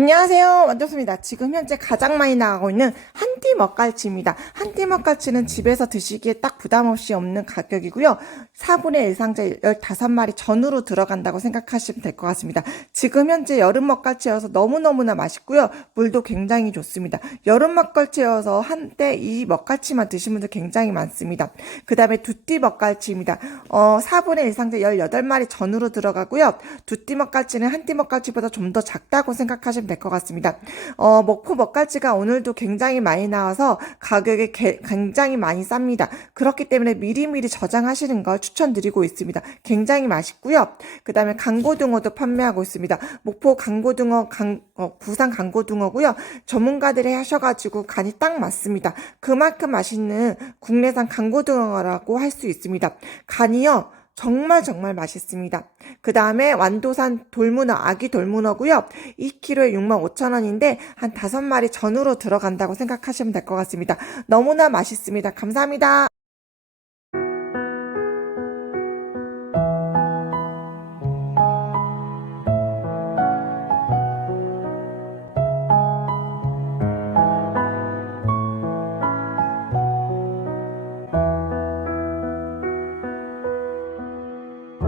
안녕하세요. 완전수입니다. 지금 현재 가장 많이 나가고 있는 한띠 먹갈치입니다. 한띠 먹갈치는 집에서 드시기에 딱 부담 없이 없는 가격이고요. 4분의 1 상자 15마리 전으로 들어간다고 생각하시면 될 것 같습니다. 지금 현재 여름 먹갈치여서 너무너무나 맛있고요. 물도 굉장히 좋습니다. 여름 먹갈치여서 한때 이 먹갈치만 드시는 분들 굉장히 많습니다. 그 다음에 두띠 먹갈치입니다. 어, 4분의 1 상자 18마리 전으로 들어가고요. 두띠 먹갈치는 한띠 먹갈치보다 좀 더 작다고 생각하시면 될 것 같습니다. 어, 목포 먹갈치가 오늘도 굉장히 많이 나와서 가격이 개- 굉장히 많이 쌉니다. 그렇기 때문에 미리미리 저장하시는 걸 추천드리고 있습니다. 굉장히 맛있고요. 그 다음에 강고등어도 판매하고 있습니다. 목포 강고등어, 강, 어, 부산 강고등어고요. 전문가들이 하셔가지고 간이 딱 맞습니다. 그만큼 맛있는 국내산 강고등어라고 할 수 있습니다. 간이요. 정말 정말 맛있습니다. 그 다음에 완도산 돌문어, 아기 돌문어고요. 2kg에 65,000원인데 한 5마리 전으로 들어간다고 생각하시면 될 것 같습니다. 너무나 맛있습니다. 감사합니다.